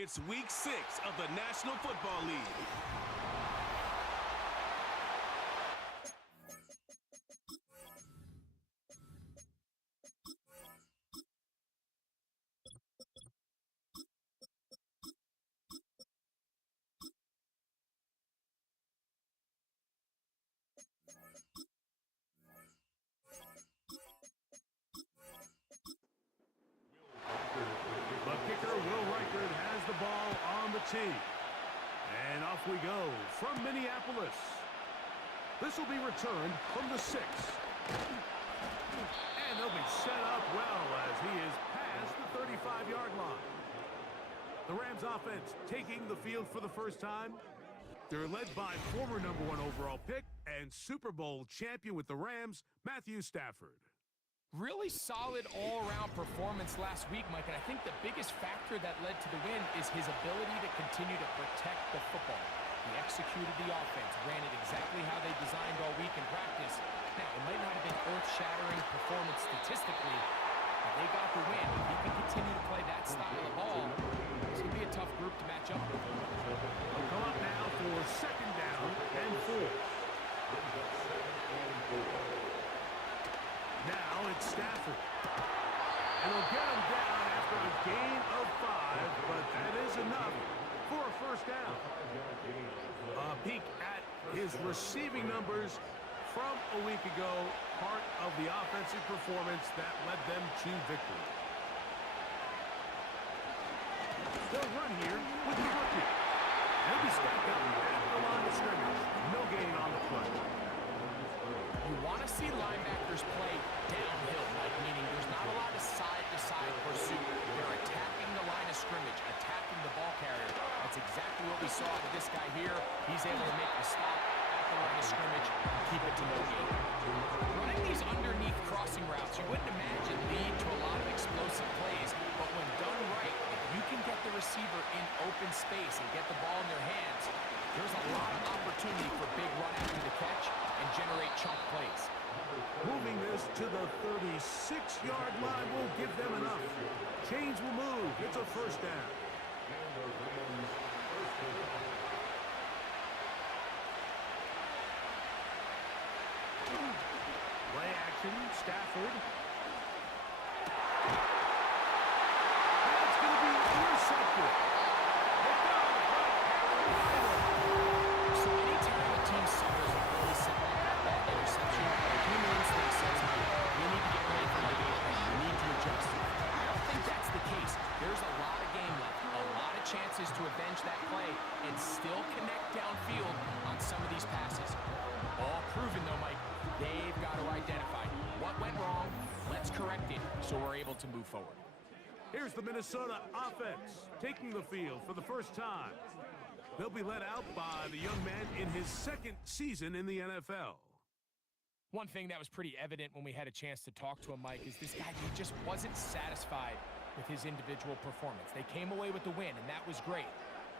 It's Week 6 of the National Football League. The kicker, Will Reichard, has the ball on the tee. And off we go from Minneapolis. This will be returned from the 6. And they'll be set up well as he is past the 35-yard line. The Rams offense taking the field for the first time. They're led by former #1 overall pick and Super Bowl champion with the Rams, Matthew Stafford. Really solid all-around performance last week, Mike, and I think the biggest factor that led to the win is his ability to continue to protect the football. He executed the offense, ran it exactly how they designed all week in practice. Now, it might not have been earth-shattering performance statistically, but they got the win. If he can continue to play that style of ball, it's going to be a tough group to match up with. They'll come up now for 2nd down and 4. Now it's Stafford. And he'll get him down after a gain of 5, but that is enough for a 1st down. A peek at his receiving numbers from a week ago, part of the offensive performance that led them to victory. They'll run here with the rookie. They'll be stacked up at the line of scrimmage. No gain on the play. You want to see linebackers play downhill, Mike, meaning there's not a lot of side-to-side pursuit. They're attacking the line of scrimmage, attacking the ball carrier. That's exactly what we saw with this guy here. He's able to make the stop at the line of scrimmage and keep it to no gain. Running these underneath crossing routes, you wouldn't imagine lead to a lot of explosive plays, but when done right, if you can get the receiver in open space and get the ball in their hands, there's a lot of opportunity for big run after the catch and generate chunk plays. Moving this to the 36-yard line will give them enough. Chains will move. It's a 1st down. Play action, Stafford. That's going to be intercepted. So anytime a team suffers a early setback like that interception, he means that he says, you need to get ready for the game plan. You need to adjust. I don't think that's the case. There's a lot of game left, a lot of chances to avenge that play and still connect downfield on some of these passes. All proven, though, Mike. They've got to identify what went wrong, let's correct it so we're able to move forward. Here's the Minnesota offense taking the field for the first time. They'll be led out by the young man in his 2nd season in the NFL. One thing that was pretty evident when we had a chance to talk to him, Mike, is this guy, he just wasn't satisfied with his individual performance. They came away with the win, and that was great.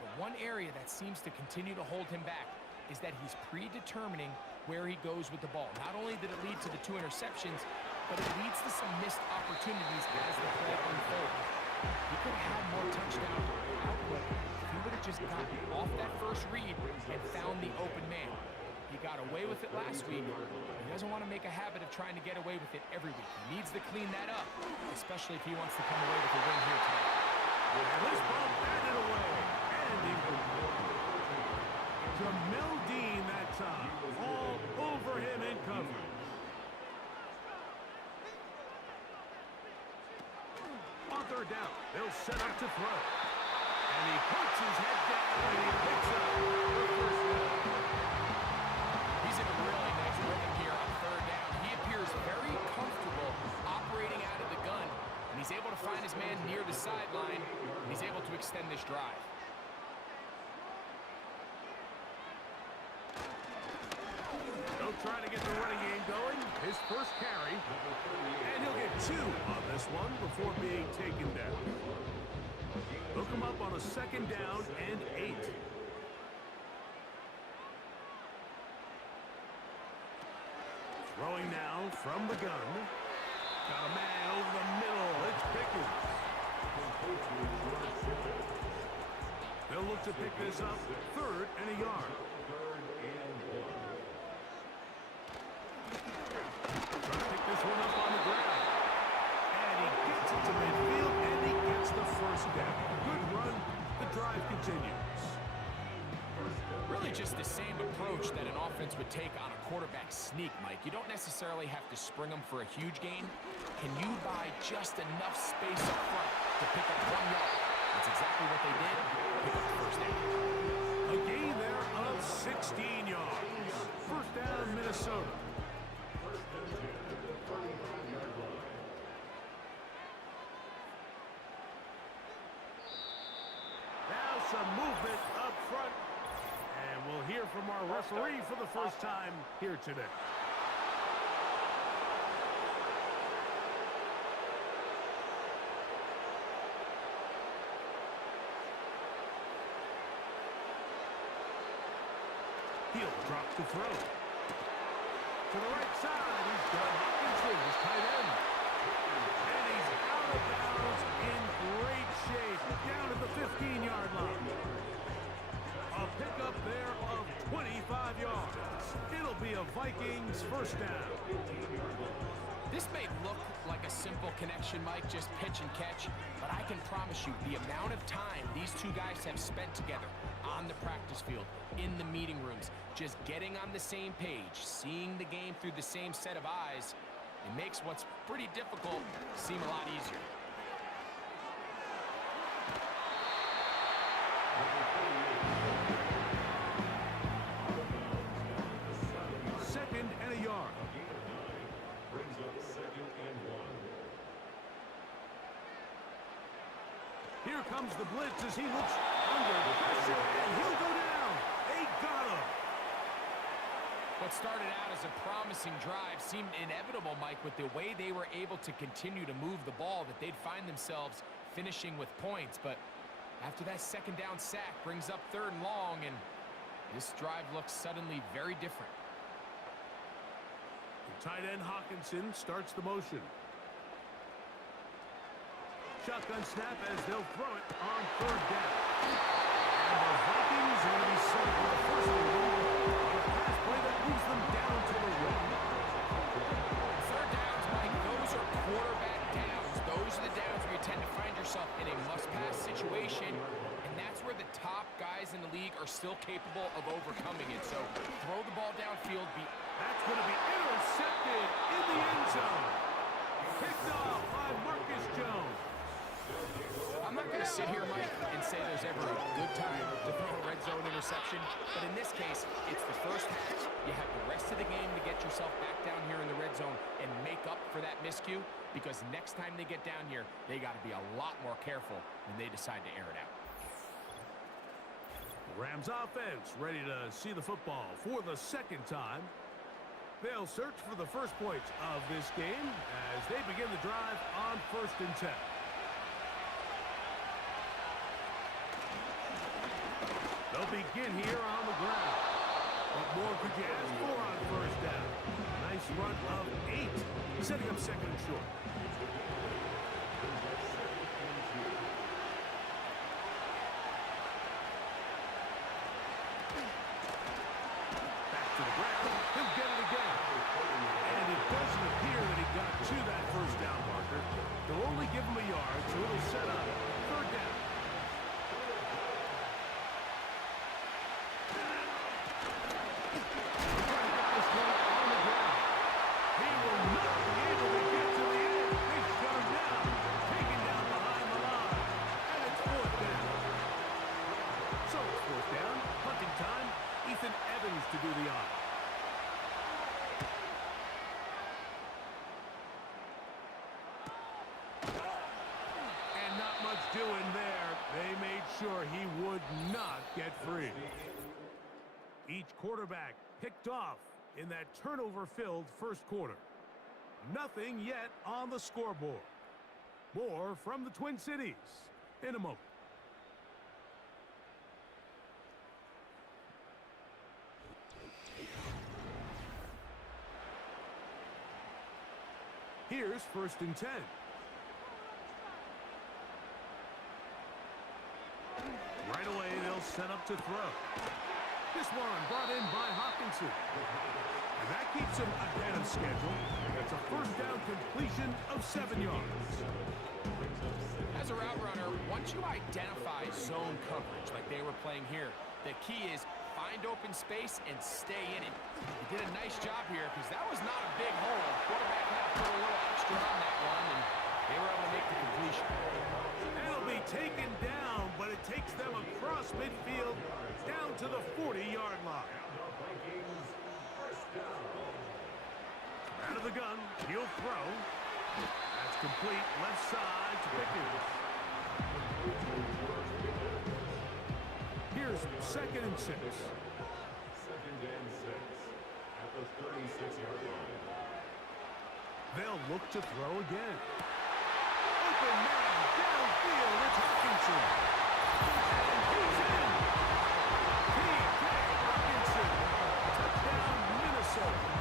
But one area that seems to continue to hold him back is that he's predetermining where he goes with the ball. Not only did it lead to the 2 interceptions, but it leads to some missed opportunities as the play unfolds. He could have had more touchdown output if he would have just gotten off that first read and found the open man. He got away with it last week. He doesn't want to make a habit of trying to get away with it every week. He needs to clean that up, especially if he wants to come away with a win here today. This ball batted away. And Jamil Dean that time. All over him in coverage. On 3rd down, they'll set up to throw. And he puts his head down and he picks up the 1st down. He's in a really nice rhythm here on 3rd down. He appears very comfortable operating out of the gun, and he's able to find his man near the sideline, and he's able to extend this drive. They'll try to get the running game going. His first carry. And he'll get 2 on this one before being taken down. They'll come up on a 2nd down and 8. Throwing now from the gun. Got a man over the middle. It's Pickens. They'll look to pick this up, 3rd and a yard. Trying to pick this one up on the ground. And he gets it to midfield, and he gets the first down. Good run. The drive continues. Really just the same approach that an offense would take on a quarterback sneak, Mike. You don't necessarily have to spring them for a huge gain. Can you buy just enough space up front to pick up 1 yard? That's exactly what they did. Pick up the first down. A gain there of 16 yards. First down, Minnesota. Now some movement up front. And we'll hear from our referee for the first time here today. He'll drop to throw. To the right side, he's got Hopkinson, his tight end. And he's out of bounds in great shape, down at the 15-yard line. A pickup there of 25 yards. It'll be a Vikings first down. This may look like a simple connection, Mike, just pitch and catch, but I can promise you the amount of time these two guys have spent together on the practice field, in the meeting rooms, just getting on the same page, seeing the game through the same set of eyes, it makes what's pretty difficult seem a lot easier. Second and a yard. Brings up 2nd and 1. Here comes the blitz as he looks under pressure, and he'll go down. They got him. What started out as a promising drive seemed inevitable, Mike, with the way they were able to continue to move the ball, that they'd find themselves finishing with points. But after that second down sack brings up 3rd and long, and this drive looks suddenly very different. The tight end Hawkinson starts the motion. Shotgun snap as they'll throw it on 3rd down. And the Vikings are going to be set for the first and goal. A pass play that moves them down to the 1. 3rd downs, Mike, those are quarterback downs. Those are the downs where you tend to find yourself in a must-pass situation, and that's where the top guys in the league are still capable of overcoming it. So throw the ball downfield. That's going to be intercepted in the end zone. Picked off by Marcus Jones. I'm not going to sit here, Mike, and say there's ever a good time to throw a red zone interception, but in this case, it's the first half. You have the rest of the game to get yourself back down here in the red zone and make up for that miscue, because next time they get down here, they got to be a lot more careful when they decide to air it out. Rams offense ready to see the football for the 2nd time. They'll search for the first points of this game as they begin the drive on 1st and 10. They'll begin here on the ground. What more could you ask for on 1st down? Nice run of 8, setting up 2nd and short. Back to the ground. He'll get it again. And it doesn't appear that he got to that 1st down marker. They'll only give him a yard, so it'll set up 3rd down. To do the honor. And not much doing there. They made sure he would not get free. Each quarterback picked off in that turnover-filled 1st quarter. Nothing yet on the scoreboard. More from the Twin Cities in a moment. Here's 1st and 10. Right away, set up to throw. This one brought in by Hawkinson. And that keeps him ahead of schedule. That's a first down completion of 7 yards. As a route runner, once you identify zone coverage like they were playing here, the key is find open space and stay in it. He did a nice job here because that was not a big hole. Quarterback had to put a little extra on that one, and they were able to make the completion. It'll be taken down, but it takes them across midfield down to the 40-yard line. Out of the gun, he'll throw. That's complete, left side to Pickens. Here's 2nd and 6. 2nd and 6 at the 36-yard line. They'll look to throw again. Open man, downfield, it's Hawkinson. And he's in. T.J. Hawkinson. Touchdown, Minnesota.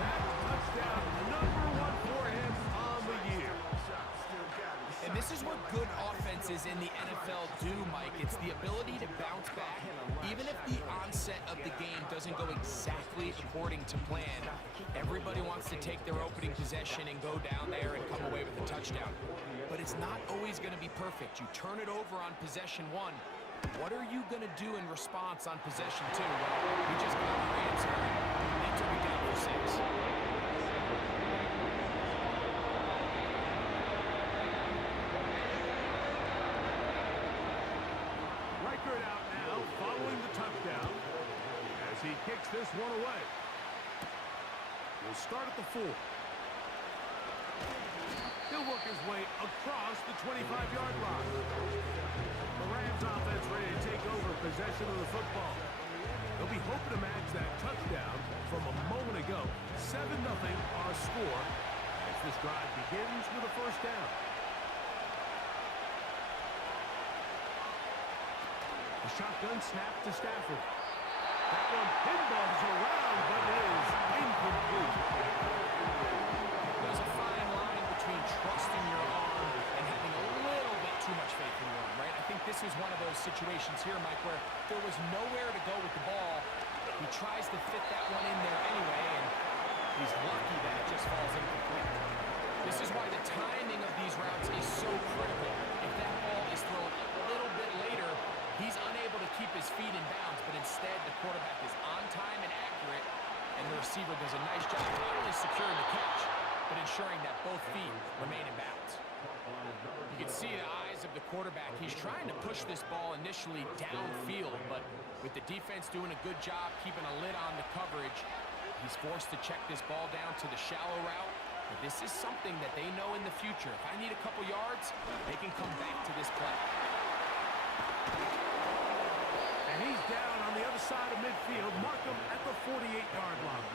That's touchdown number 1 for him on the year. And this is what good offenses in the NFL do, Mike. It's the ability to bounce back, even if the onset of the game doesn't go exactly according to plan. Everybody wants to take their opening possession and go down there and come away with a touchdown. But it's not always going to be perfect. You turn it over on possession 1. What are you going to do in response on possession 2? Well, we just got our answer. They took it down for 6. Out now, following the touchdown, as he kicks this one away. He'll start at the 4. He'll work his way across the 25-yard line. The Rams offense ready to take over possession of the football. They'll be hoping to match that touchdown from a moment ago. 7-0 our score as this drive begins with a first down. A shotgun snap to Stafford. That one pinballs around, but is incomplete. There's a fine line between trusting your arm and having a little bit too much faith in your arm, right? I think this is one of those situations here, Mike, where there was nowhere to go with the ball. He tries to fit that one in there anyway, and he's lucky that it just falls incomplete. This is why the timing of these routes is so critical. If that ball is thrown a little bit later, he's unable to keep his feet in bounds, but instead the quarterback is on time and accurate, and the receiver does a nice job not only securing the catch, but ensuring that both feet remain in bounds. You can see the eyes of the quarterback. He's trying to push this ball initially downfield, but with the defense doing a good job keeping a lid on the coverage, he's forced to check this ball down to the shallow route. But this is something that they know in the future. If I need a couple yards, they can come back to this play. And he's down on the other side of midfield. Mark him at the 48-yard line.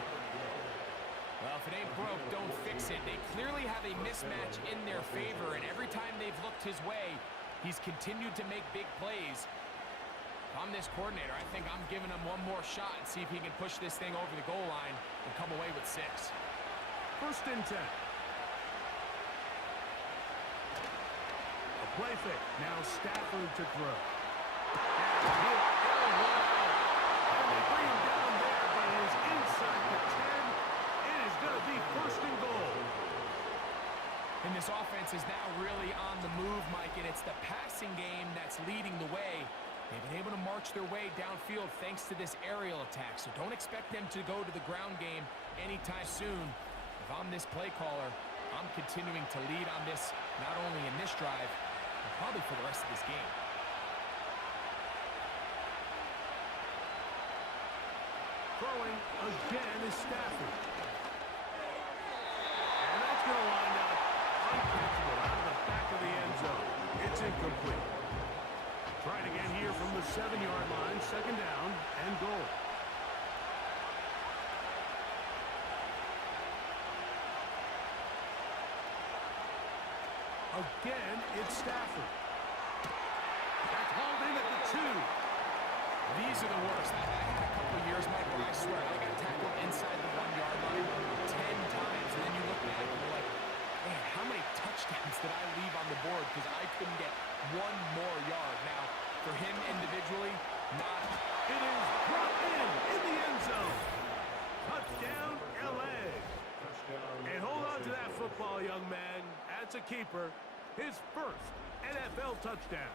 Well, if it ain't broke, don't fix it. They clearly have a mismatch in their favor, and every time they've looked his way, he's continued to make big plays. If I'm this coordinator, I think I'm giving him one more shot and see if he can push this thing over the goal line and come away with 6. 1st and 10. A play fake. Now Stafford to throw. And he'll go well. And they bring him down there, but it is inside the 10. It is going to be 1st and goal. And this offense is now really on the move, Mike, and it's the passing game that's leading the way. They've been able to march their way downfield thanks to this aerial attack, so don't expect them to go to the ground game anytime soon. If I'm this play caller, I'm continuing to lead on this, not only in this drive, but probably for the rest of this game. Throwing again is Stafford. And that's going to wind up uncatchable out of the back of the end zone. It's incomplete. Trying again here from the 7-yard line. 2nd down and goal. Again, it's Stafford. That's hauled in at the 2. These are the worst. I had a couple of years, Mike, where I swear I got tackled inside the 1-yard line 10 times, and then you look back and you're like, man, how many touchdowns did I leave on the board because I couldn't get one more yard? Now, for For him individually, not. It is brought in the end zone. Touchdown, L.A. And hold on to that football, young man. That's a keeper. His first NFL touchdown.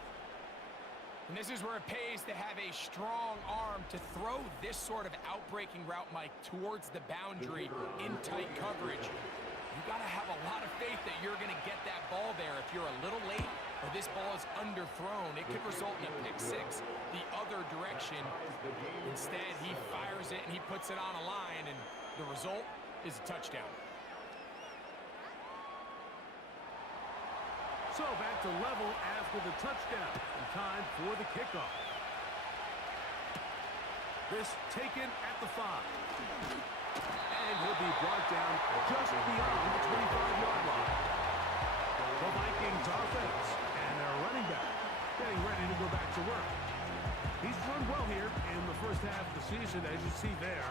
And this is where it pays to have a strong arm to throw this sort of outbreaking route, Mike, towards the boundary in tight coverage. You got to have a lot of faith that you're going to get that ball there. If you're a little late or this ball is underthrown, it could result in a pick six the other direction. Instead, he fires it and he puts it on a line, and the result is a touchdown. So back to level after the touchdown. And time for the kickoff. This taken at the 5. And he'll be brought down just beyond the 25-yard line. The Vikings offense and their running back getting ready to go back to work. He's run well here in the first half of the season, as you see there.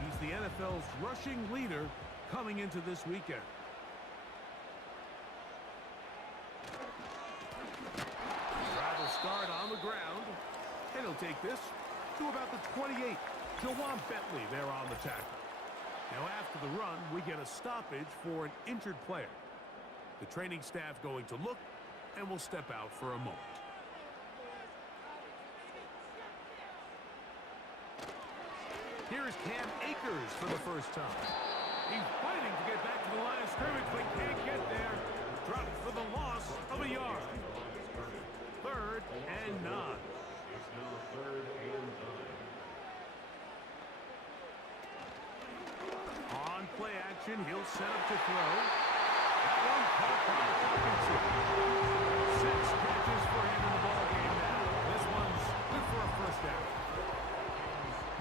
He's the NFL's rushing leader coming into this weekend. Start on the ground, and he'll take this to about the 28. Jawan Bentley there on the tackle. Now after the run, we get a stoppage for an injured player. The training staff going to look, and will step out for a moment. Here's Cam Akers for the first time. He's fighting to get back to the line of scrimmage, but can't get there. Dropped for the loss of a yard. 3rd and 9. It's now 3rd and 9. On play action, he'll set up to throw. That one caught by Hawkinson. 6 catches for him in the ballgame now. This one's good for a first down.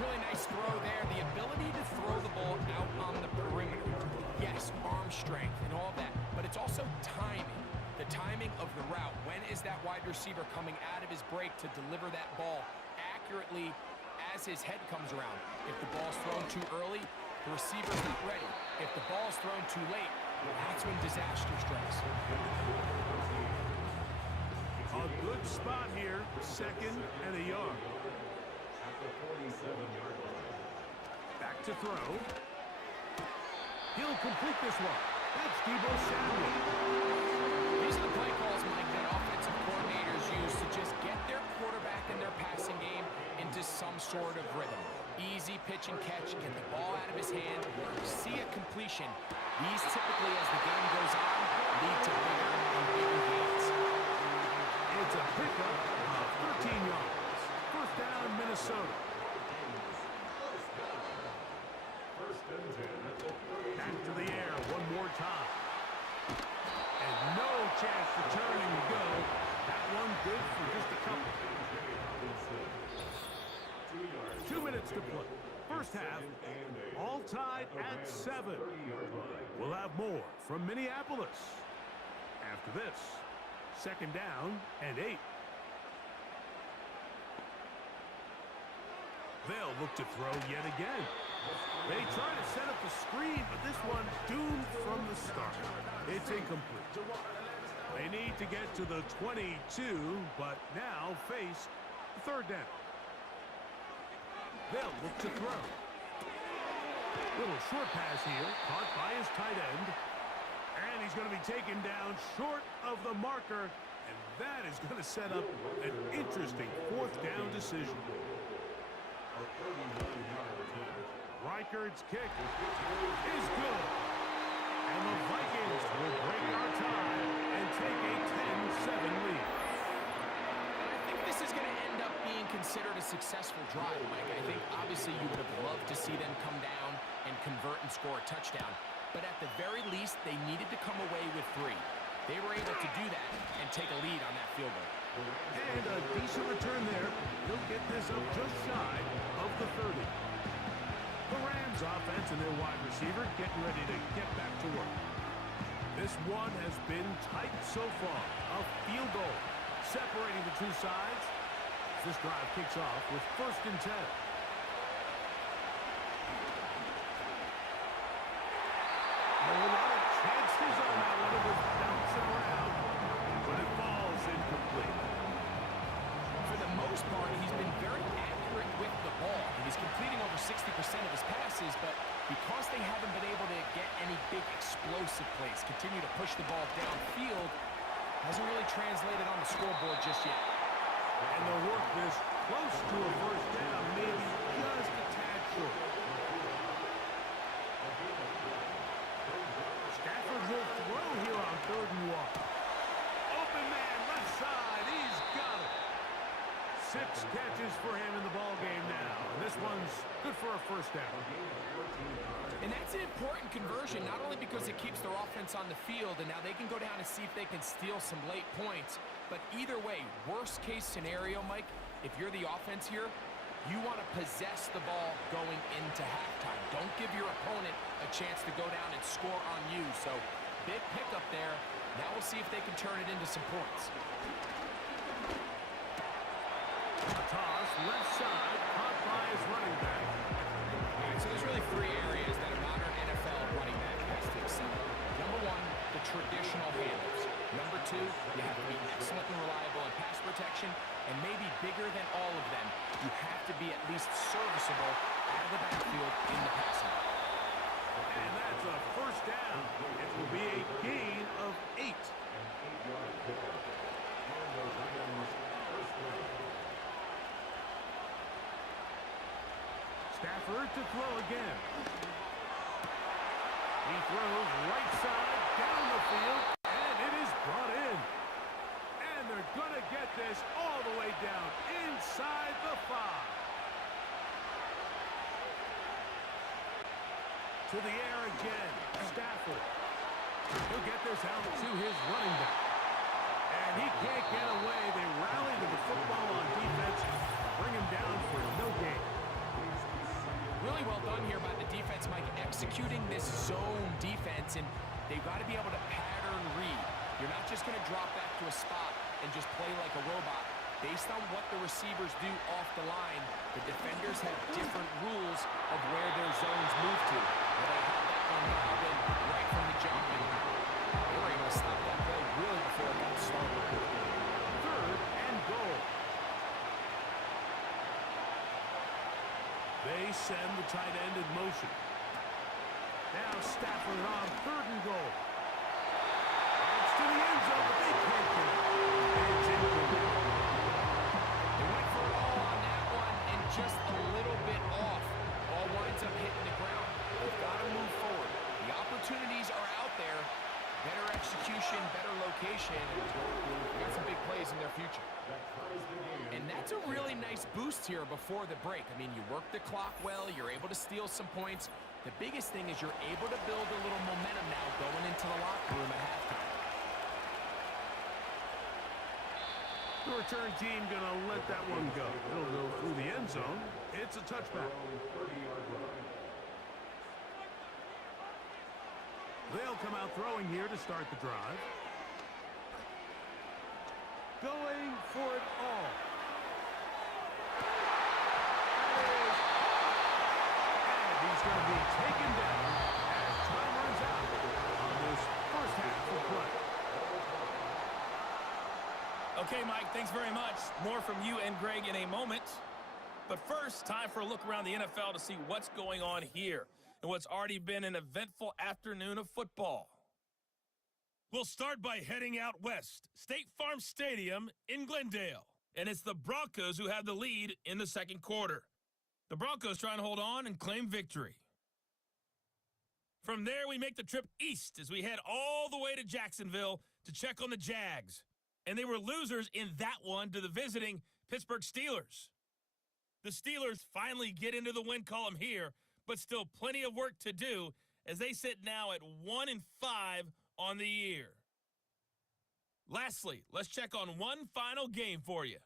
Really nice throw there. The ability to throw the ball out on the perimeter. Yes, arm strength and all that, but it's also timing. The timing of the route. When is that wide receiver coming out of his break to deliver that ball accurately as his head comes around? If the ball's thrown too early, the receiver's not ready. If the ball's thrown too late, that's when disaster strikes. A good spot here. 2nd and a yard. At the 47-yard line. Back to throw. He'll complete this one. That's Deebo Samuel. These are the play calls, Mike, that offensive coordinators use to just get their quarterback and their passing game into some sort of rhythm. Easy pitch and catch, get the ball out of his hand, see a completion. These typically, as the game goes on, lead to bigger and bigger gains. It's a pickup of 13 yards. First down, Minnesota. First and 10. Back to the air one more time. And no chance to turn and go. That one good for just a couple. 2 minutes to play. First half, all tied at 7. We'll have more from Minneapolis. After this, 2nd down and 8. They'll look to throw yet again. They try to set up the screen, but this one doomed from the start. It's incomplete. They need to get to the 22, but now face 3rd down. They'll look to throw. Little short pass here, caught by his tight end. And he's going to be taken down short of the marker, and that is going to set up an interesting 4th down decision. Reichard's kick is good. And the Vikings will break our tie and take a 10-7 lead. I think this is going to end up being considered a successful drive, Mike. I think obviously you would have loved to see them come down and convert and score a touchdown. But at the very least, they needed to come away with 3. They were able to do that and take a lead on that field goal. And a decent return there. He'll get this up just shy of the 30. The Rams offense and their wide receiver getting ready to get back to work. This one has been tight so far. A field goal separating the 2 sides. This drive kicks off with 1st and 10. A lot of chances on that one. It was bouncing around, but it falls incomplete. For the most most part, he's been very accurate with the ball. He's completing over 60% of his passes, but because they haven't been able to get any big explosive plays, continue to push the ball downfield, hasn't really translated on the scoreboard just yet. And they'll work this close to a first down, maybe just a tad short. Stafford will throw here on 3rd and 1. Open man, left side, he's got it. 6 catches for him in the ball game now. And this one's good for a first down. And that's an important conversion, not only because it keeps their offense on the field, and now they can go down and see if they can steal some late points. But either way, worst case scenario, Mike, if you're the offense here, you want to possess the ball going into halftime. Don't give your opponent a chance to go down and score on you. So big pickup there. Now we'll see if they can turn it into some points. A toss, left side, caught by his running back. All right, so there's really 3 areas that a modern NFL running back has to excel. Number 1, the traditional handles. Number 2, you have to be excellent and reliable in pass protection, and maybe bigger than all of them, you have to be at least serviceable out of the backfield in the passing. And that's a first down. It will be a gain of 8. Stafford to throw again. He throws right side down the field, and it is brought in. And they're going to get this all the way down inside the 5. To the air again, Stafford. He'll get this out to his running back. And he can't get away. They rally to the football on defense, bring him down for no gain. Really well done here by the defense, Mike, executing this zone defense, and they've got to be able to pattern read. You're not just going to drop back to a spot and just play like a robot. Based on what the receivers do off the line, the defenders have different rules of where their zones move to. Well, they had that one dialed in right from the jump, and they were able to stop that play really before it got started. 3rd and goal. They send the tight end in motion. Now Stafford on 3rd and goal. It's to the end zone, but they can't get it. It's incomplete. They went for it all on that one and just a little bit off. Ball winds up hitting the ground. They've got to move forward. The opportunities are out there. Better execution, better location, and they've got some big plays in their future. And that's a really nice boost here before the break. I mean, you work the clock well, you're able to steal some points. The biggest thing is you're able to build a little momentum now going into the locker room at halftime. The return team going to let that one go. It'll go through the end zone. It's a touchback. They'll come out throwing here to start the drive. Going for it all. And he's going to be taken down as time runs out on this first half of play. Okay, Mike, thanks very much. More from you and Greg in a moment. But first, time for a look around the NFL to see what's going on here and what's already been an eventful afternoon of football. We'll start by heading out west, State Farm Stadium in Glendale. And it's the Broncos who have the lead in the second quarter. The Broncos trying to hold on and claim victory. From there, we make the trip east as we head all the way to Jacksonville to check on the Jags. And they were losers in that one to the visiting Pittsburgh Steelers. The Steelers finally get into the win column here, but still plenty of work to do as they sit now at 1-5 on the year. Lastly, let's check on one final game for you.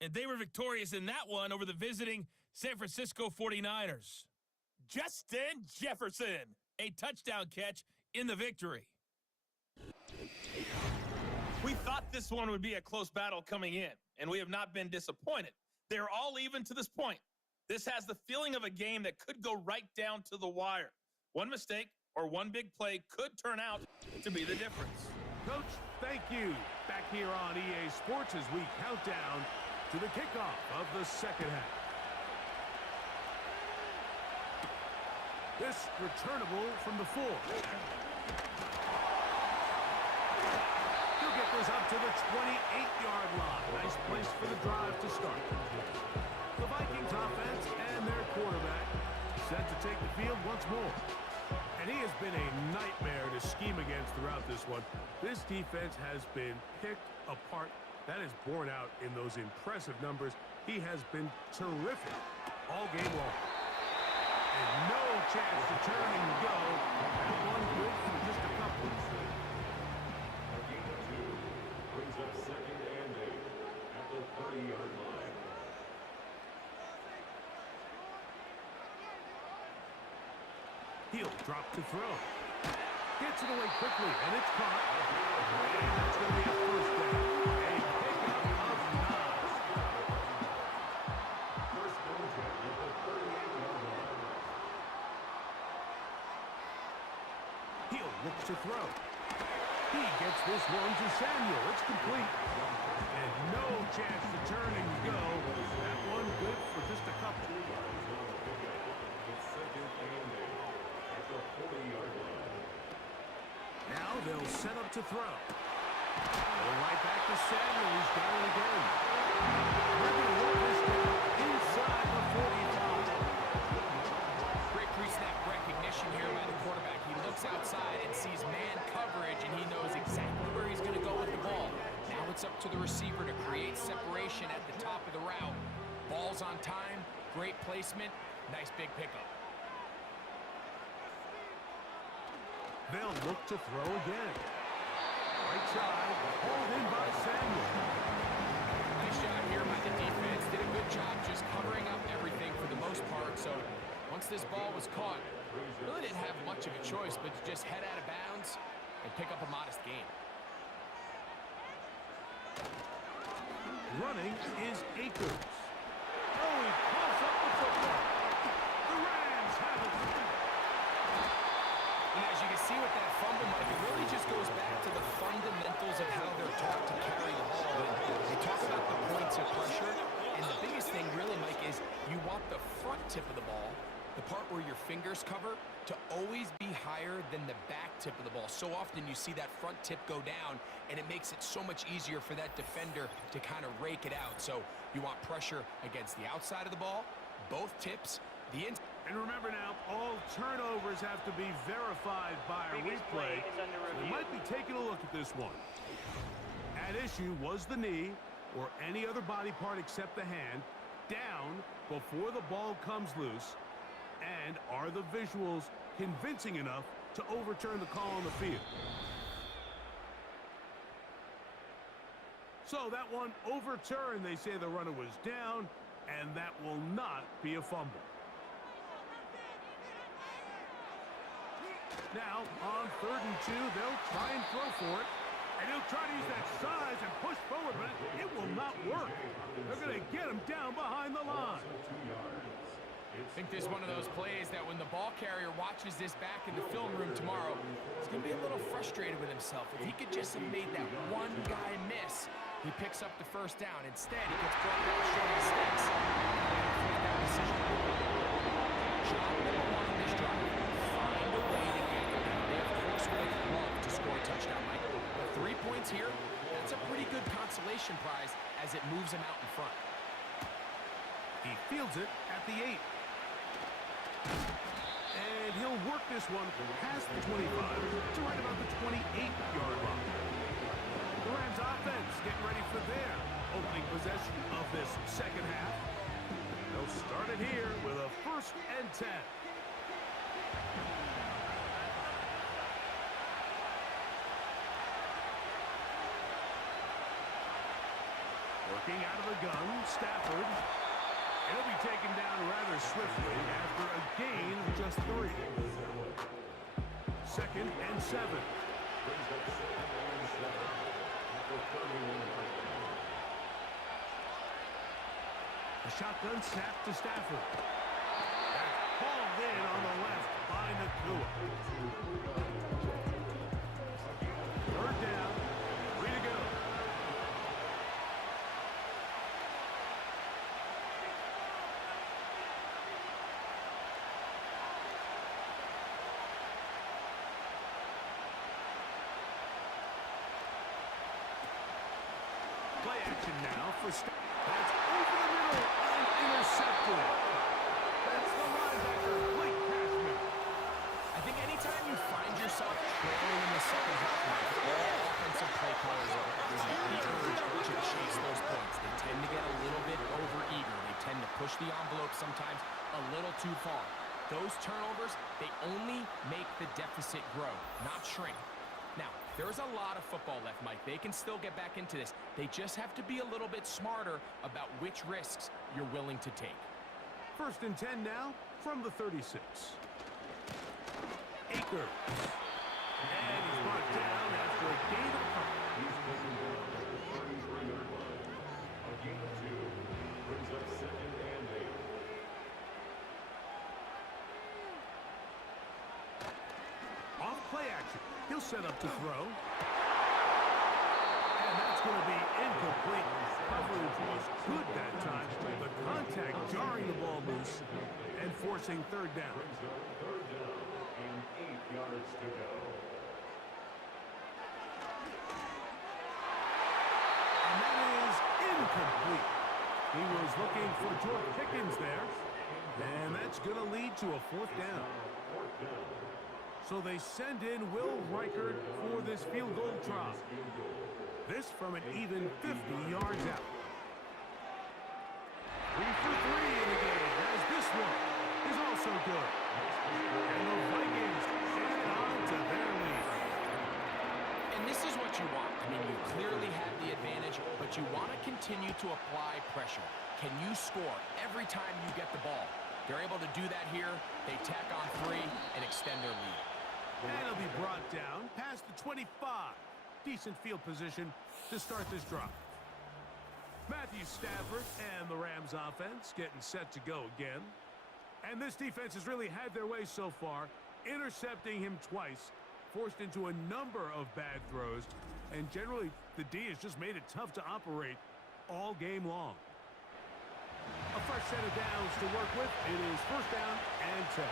And they were victorious in that one over the visiting San Francisco 49ers. Justin Jefferson, a touchdown catch in the victory. We thought this one would be a close battle coming in, and we have not been disappointed. They're all even to this point. This has the feeling of a game that could go right down to the wire. One mistake or one big play could turn out to be the difference. Coach, thank you. Back here on EA Sports as we count down to the kickoff of the second half. This returnable from the 4. He'll get this up to the 28-yard line. Nice place for the drive to start. The Vikings offense and their quarterback set to take the field once more. And he has been a nightmare to scheme against throughout this one. This defense has been picked apart. That is borne out in those impressive numbers. He has been terrific all game long. And no chance to turn and go. That one good for just a couple. A gain of 2 brings up second and 8 at the 30-yard line. He'll drop to throw. Gets it away quickly, and it's caught. And that's going to be a first down. A pickup of 9. First contact at the 38-yard line. He'll look to throw. He gets this one to Samuel. It's complete. And no chance to turn and go. That one good for just a couple. It's second and 8 at the 40-yard line. Now they'll set up to throw. Going right back to Samuel. He's got it again. They're going to work this down inside the 45. Great pre-snap recognition here by the quarterback. He looks outside and sees man coverage, and he knows exactly where he's going to go with the ball. Now it's up to the receiver to create separation at the top of the route. Ball's on time, great placement, nice big pickup. They'll look to throw again. Right side, hauled in by Samuel. Nice job here by the defense. Did a good job just covering up everything for the most part. So once this ball was caught, really didn't have much of a choice but to just head out of bounds and pick up a modest gain. Running is Akers. Oh, he pulls up the football. The Rams have it. And as you can see with that fumble, Mike, it really just goes back to the fundamentals of how they're taught to carry the ball. And they talk about the points of pressure, and the biggest thing really, Mike, is you want the front tip of the ball, the part where your fingers cover, to always be higher than the back tip of the ball. So often you see that front tip go down, and it makes it so much easier for that defender to kind of rake it out. So you want pressure against the outside of the ball, both tips, the inside. And remember now, all turnovers have to be verified by a replay. So we might be taking a look at this one. At issue was the knee, or any other body part except the hand, down before the ball comes loose. And are the visuals convincing enough to overturn the call on the field? So that one overturned. They say the runner was down, and that will not be a fumble. Now, on 3rd and 2, they'll try and throw for it. And he'll try to use that size and push forward, but it will not work. They're going to get him down behind the line. I think this is one of those plays that when the ball carrier watches this back in the film room tomorrow, he's going to be a little frustrated with himself. If he could just have made that one guy miss, he picks up the first down. Instead, he gets brought down short of the sticks. That decision. Job number 1 on this drive. Find a way to get them out. They, of course, would love to score a touchdown, Mike. But 3 points here, that's a pretty good consolation prize as it moves him out in front. He fields it at the 8. And he'll work this one past the 25 to right about the 28-yard line. The Rams offense getting ready for their opening possession of this second half. They'll start it here with a 1st and 10. Working out of the gun, Stafford. It'll be taken down rather swiftly after a gain of just 3. 2nd and 7. A shotgun snap to Stafford. That's hauled in on the left by Nakua. 3rd down. 3 to go. Play action now for that's over the middle and intercepted. That's the linebacker, Blake Cashman. I think anytime you find yourself trailing in the second half, all offensive play callers are the urge to chase those points. They tend to get a little bit over-eager. They tend to push the envelope sometimes a little too far. Those turnovers, they only make the deficit grow, not shrink. Now, there's a lot of football left, Mike. They can still get back into this. They just have to be a little bit smarter about which risks you're willing to take. 1st and 10 now from the 36. Akers. And he's brought down after a gain of a couple. He's taken down at the 33-yard line. A gain of 2 brings up 2nd and 8. Off play action. He'll set up to throw. And that's going to be incomplete. Coverage was good that time. The contact jarring the ball loose and forcing 3rd down. Brings up 3rd down and 8 yards to go. And that is incomplete. He was looking for George Pickens there. And that's going to lead to a 4th down. 4th down. So they send in Will Reichert for this field goal try. This from an even 50 yards out. 3 for 3 in the game, as this one is also good. And the Vikings hang on to their lead. And this is what you want. I mean, you clearly have the advantage, but you want to continue to apply pressure. Can you score every time you get the ball? They're able to do that here. They tack on 3 and extend their lead. And it'll be brought down past the 25. Decent field position to start this drive. Matthew Stafford and the Rams offense getting set to go again. And this defense has really had their way so far, intercepting him twice, forced into a number of bad throws, and generally the D has just made it tough to operate all game long. A fresh set of downs to work with. It is 1st down and 10.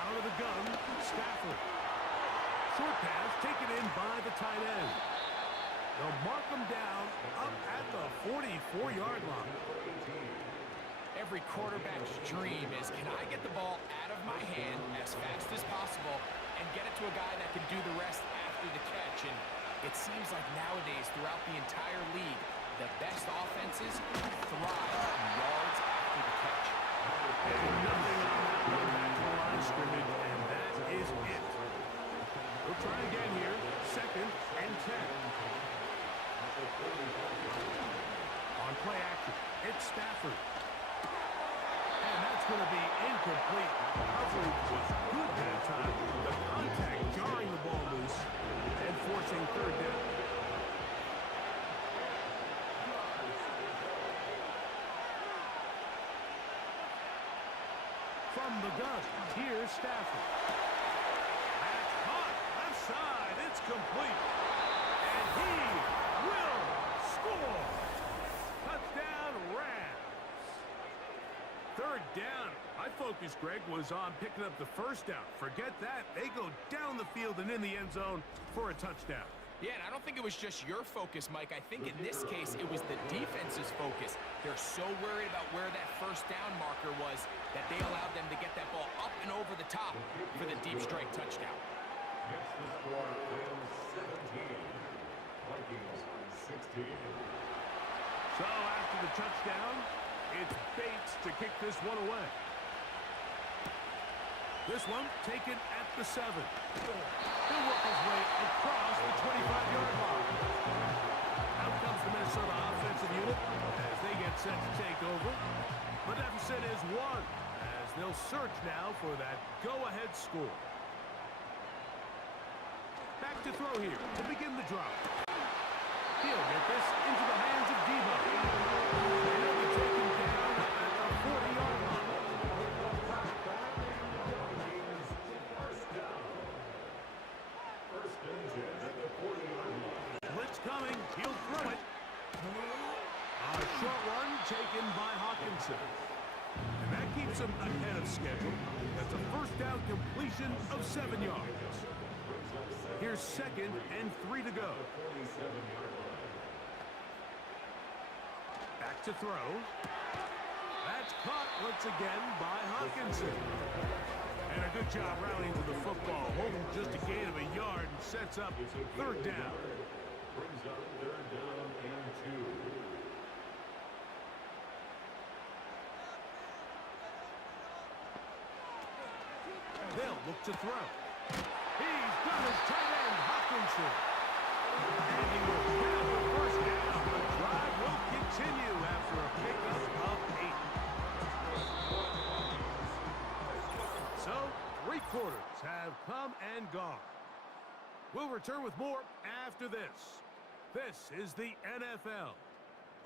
Out of the gun, Stafford. Short pass taken in by the tight end. They'll mark him down up at the 44-yard line. Every quarterback's dream is, can I get the ball out of my hand as fast as possible and get it to a guy that can do the rest after the catch? And it seems like nowadays, throughout the entire league, the best offenses thrive in yards after the catch. And nothing on that one back to the line of scrimmage, and that is it. We'll try again here. 2nd and 10. On play action, it's Stafford. And that's going to be incomplete. Coverage was good that time. The contact jarring the ball loose and forcing 3rd down. From the gun, here's Stafford. That's hot. Left side. It's complete. And he will score. Touchdown, Rams. 3rd down. My focus, Greg, was on picking up the 1st down. Forget that. They go down the field and in the end zone for a touchdown. Yeah, and I don't think it was just your focus, Mike. I think in this case, it was the defense's focus. They're so worried about where that 1st down marker was that they allowed them to get that ball up and over the top for the deep strike touchdown. Gets the score, Rams 17, Vikings 16. So after the touchdown, it's Bates to kick this one away. This one taken at the 7. He'll work his way across the 25-yard line. Out comes the Minnesota offensive unit as they get set to take over. The deficit is 1 as they'll search now for that go-ahead score. Back to throw here to begin the drive. He'll get this into the hands of Debo. And he'll be taken down at the 40-yard line. Blitz coming. He'll throw it. A short one taken by Hawkinson. And that keeps him ahead of schedule. That's a 1st down completion of 7 yards. Here's 2nd and 3 to go. Back to throw. That's caught once again by Hawkinson. And a good job rallying to the football. Holding just a gain of a yard and sets up 3rd down. Brings up 3rd down and 2. They'll look to throw. He's got his tight end, Hawkinson. And he will have the 1st down. The drive will continue after a pickup of 8. So, 3 quarters have come and gone. We'll return with more after this. This is the NFL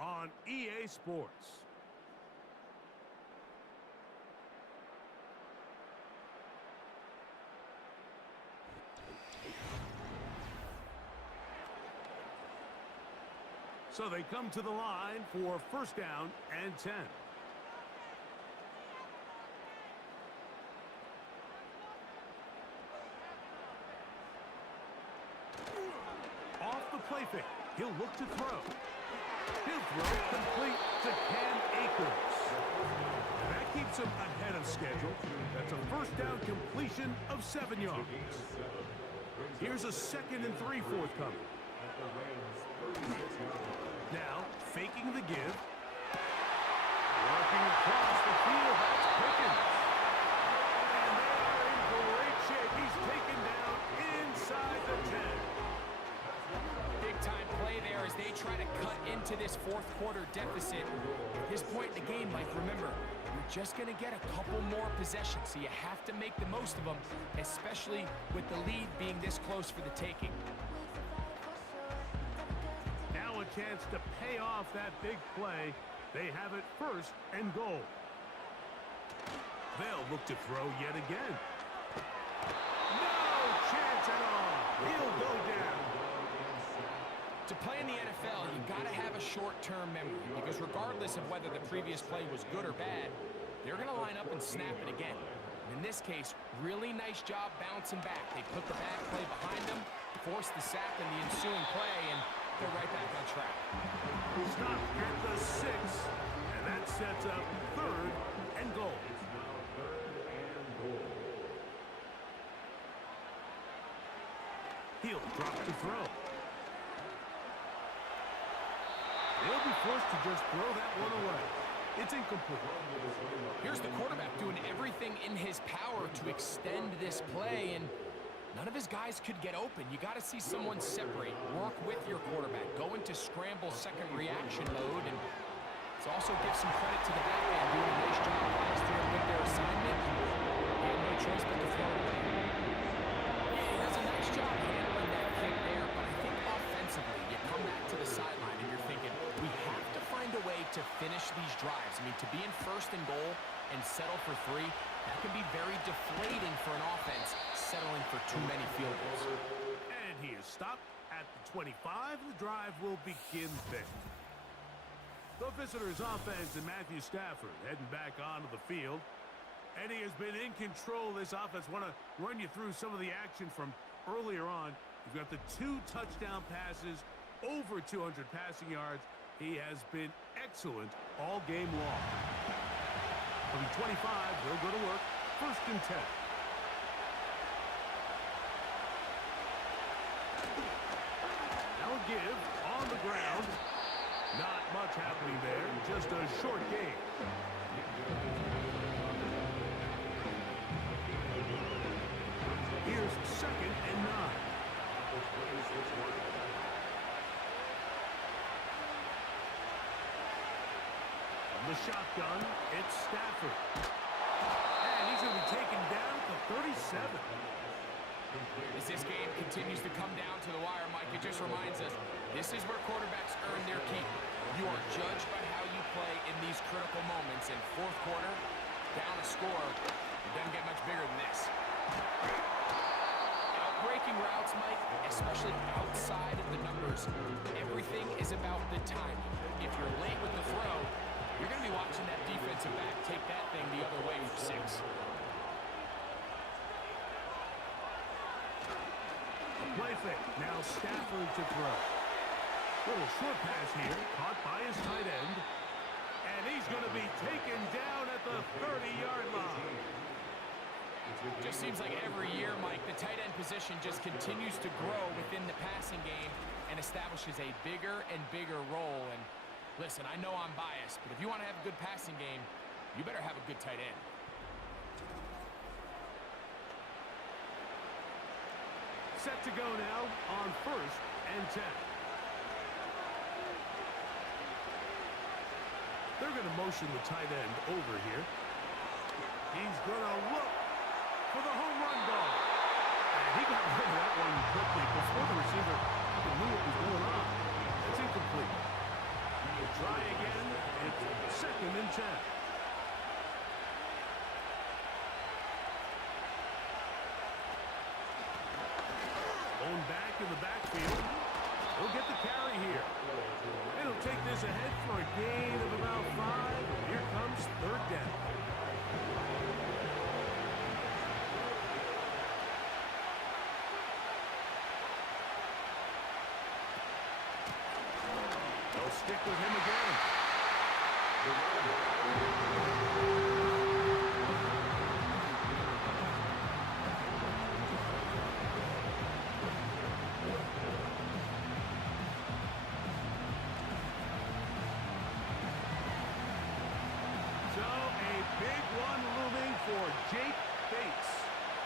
on EA Sports. So they come to the line for 1st down and 10. Off the play fake. He'll look to throw. He'll throw complete to Cam Akers. And that keeps him ahead of schedule. That's a 1st down completion of 7 yards. Here's a 2nd and 3 forthcoming. Now, faking the give. Working across the field, that's Pickens. And they are in great shape. He's taken down inside the 10. Big-time play there as they try to cut into this 4th quarter deficit. At this point in the game, Mike, remember, you're just going to get a couple more possessions, so you have to make the most of them, especially with the lead being this close for the taking. Chance to pay off that big play. They have it 1st and goal. They'll look to throw yet again. No chance at all. He'll go down. To play in the NFL, you've got to have a short-term memory because regardless of whether the previous play was good or bad, they're going to line up and snap it again. And in this case, really nice job bouncing back. They put the bad play behind them, forced the sack in the ensuing play, and they're right back on track. Stop at the 6, and that sets up 3rd and goal. It's now 3rd and goal. He'll drop to throw. He'll be forced to just throw that one away. It's incomplete. Here's the quarterback doing everything in his power to extend this play, and none of his guys could get open. You got to see someone separate, work with your quarterback, go into scramble second reaction mode, and let's also give some credit to the back end doing a nice job last year with their assignment. They had no choice but to throw it away. Yeah, he does a nice job handling that kick there, but I think offensively, you come back to the sideline and you're thinking, we have to find a way to finish these drives. I mean, to be in 1st and goal and settle for 3, that can be very deflating for an offense settling for too many field goals. And he is stopped at the 25. The drive will begin there. The visitors' offense and Matthew Stafford heading back onto the field. And he has been in control of this offense. Want to run you through some of the action from earlier on. You've got the 2 touchdown passes, over 200 passing yards. He has been excellent all game long. From 25, they'll go to work. 1st and 10. Now a give on the ground. Not much happening there. Just a short game. Here's 2nd and 9. From the shotgun, it's Stafford. And he's going to be taken down to 37. As this game continues to come down to the wire, Mike, it just reminds us, this is where quarterbacks earn their keep. You are judged by how you play in these critical moments. In 4th quarter, down a score, it doesn't get much bigger than this. Outbreaking routes, Mike, especially outside of the numbers, everything is about the timing. If you're late with the throw, you're going to be watching that defensive back take that thing the other way with 6. Play fake. Now Stafford to throw. Little short pass here, caught by his tight end. And he's going to be taken down at the 30-yard line. Just seems like every year, Mike, the tight end position just continues to grow within the passing game and establishes a bigger and bigger role. And listen, I know I'm biased, but if you want to have a good passing game, you better have a good tight end. Set to go now on 1st and 10. They're going to motion the tight end over here. He's going to look for the home run ball. And he got rid of that one quickly before the receiver even knew what was going on. It's incomplete. He'll try again. It's 2nd and 10. Going back in the backfield. He'll get the carry here. It'll take this ahead for a gain of about 5. Here comes 3rd down. They'll stick with him again. Jake Bates.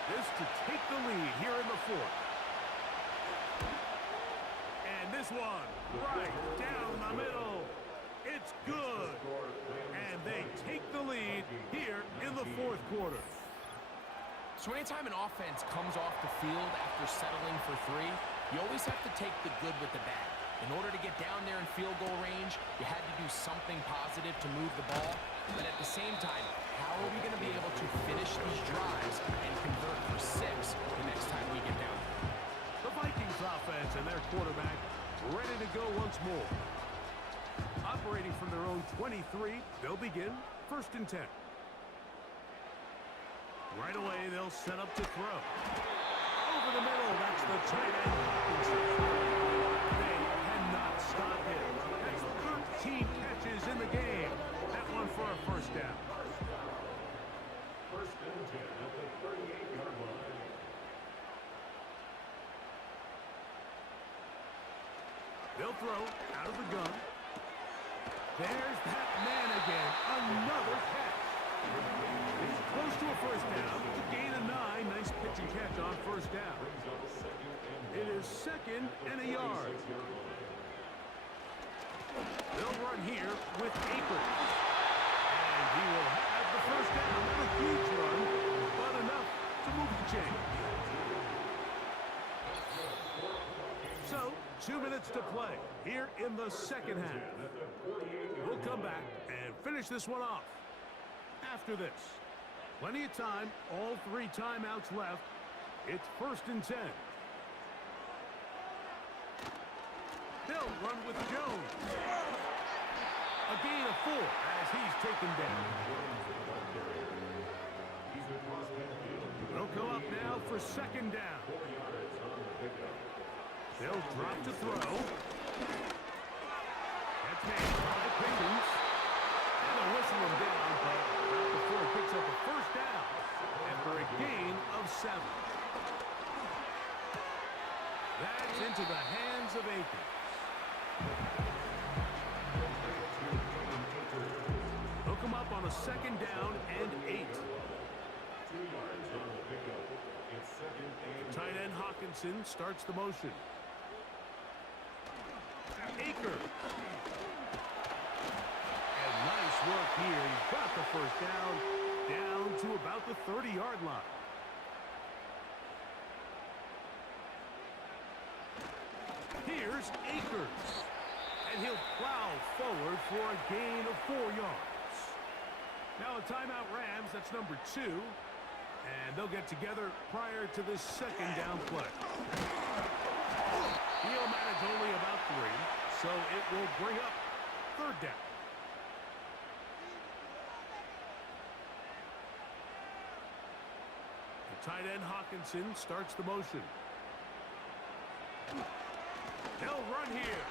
This to take the lead here in the 4th. And this one right down the middle. It's good. And they take the lead here in the 4th quarter. So anytime an offense comes off the field after settling for 3, you always have to take the good with the bad. In order to get down there in field goal range, you had to do something positive to move the ball. But at the same time, how are we going to be able to finish these drives and convert for 6 the next time we get down there? The Vikings offense and their quarterback ready to go once more. Operating from their own 23, they'll begin 1st and 10. Right away, they'll set up to throw. Over the middle, that's the tight end Hawkinson. They cannot stop him. That's 13 catches in the game. That one for a 1st down. 1st and 10 at the 38-yard line. They'll throw out of the gun. There's that man again. Another catch. He's close to a 1st down. To gain a 9. Nice pitch and catch on 1st down. It is 2nd and a yard. They'll run here with Akers. And he will have the 1st down. Not a huge run, but enough to move the chain. So, 2 minutes to play here in the 2nd half. We'll come back and finish this one off. After this, plenty of time, all 3 timeouts left. It's 1st and 10. They'll run with Jones. A gain of 4 as he's taken down. They'll go up now for 2nd down. They'll drop to throw. That's made by Pickens. And they'll whistle him down, but not before he picks up a 1st down after a gain of 7. That's into the hands of Akers. Hook him up on a 2nd down and 8. 2 yards on the pickup. It's 2nd and Tight end Hawkinson starts the motion. Akers. And nice work here. He's got the 1st down to about the 30-yard line. Here's Akers. And he'll plow forward for a gain of 4 yards. Now a timeout Rams, that's number 2. And they'll get together prior to this 2nd down play. He'll manage only about 3, so it will bring up 3rd down. The tight end Hawkinson starts the motion. they'll run here.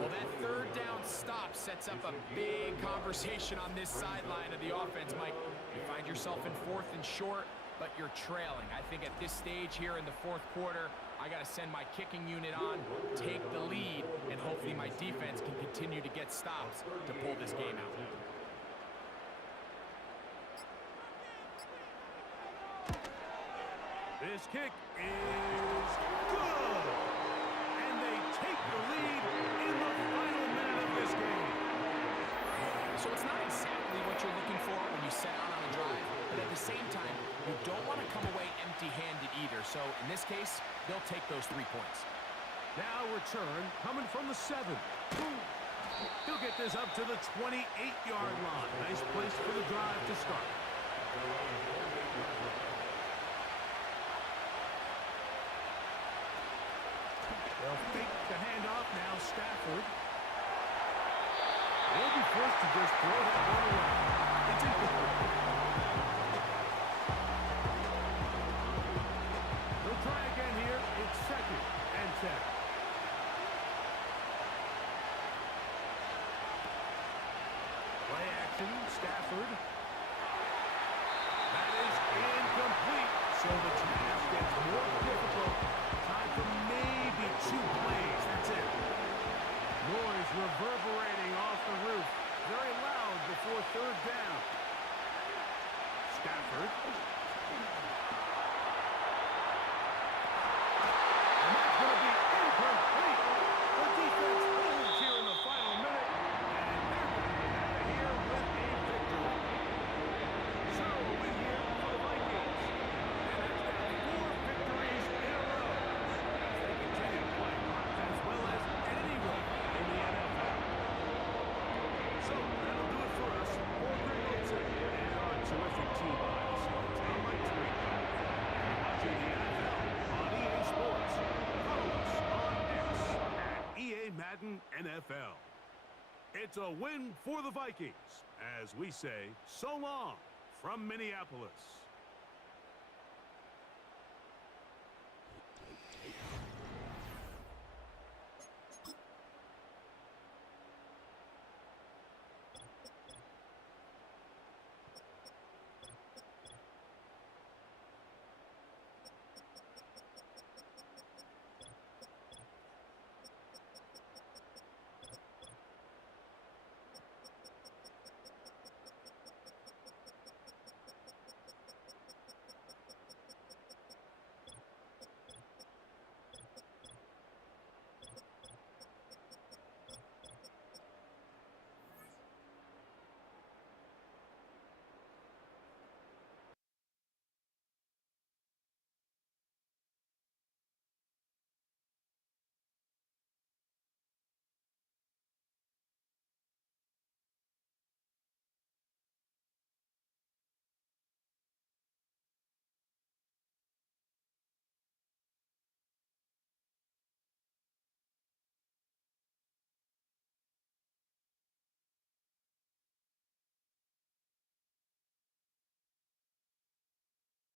Well, that third down stop sets up a big conversation on this sideline of the offense, Mike. You find yourself in 4th and short, but you're trailing. I think at this stage here in the 4th quarter, I got to send my kicking unit on, take the lead, and hopefully my defense can continue to get stops to pull this game out. This kick is good. And they take the lead in the final minute of this game. So it's not exactly what you're looking for when you set out on a drive, but at the same time, you don't want to come away empty-handed either. So in this case, they'll take those 3 points. Now return coming from the 7. He'll get this up to the 28-yard line. Nice place for the drive to start. They'll fake the handoff now, Stafford. They'll be forced to just throw that one away. It's incomplete. They'll try again here. It's 2nd and 10. Play action, Stafford. That is incomplete. So the task gets more difficult. Time for maybe 2 plays. That's it. Noise reverberating off the roof. Very loud before 3rd down. Stafford. And that's going to be incomplete. The defense holds here in the final minute. And they're going to get out of here with a victory. So a win here for the Vikings. And that's now 4 victories in a row as they continue to play as well as anyone in the NFL. So that'll do it for us. For Greg Olsen and our terrific team behind the scenes, I'm Mike Tirico. You're watching the NFL on EA Sports. Follow us on X at EA Madden NFL. It's a win for the Vikings as we say so long from Minneapolis.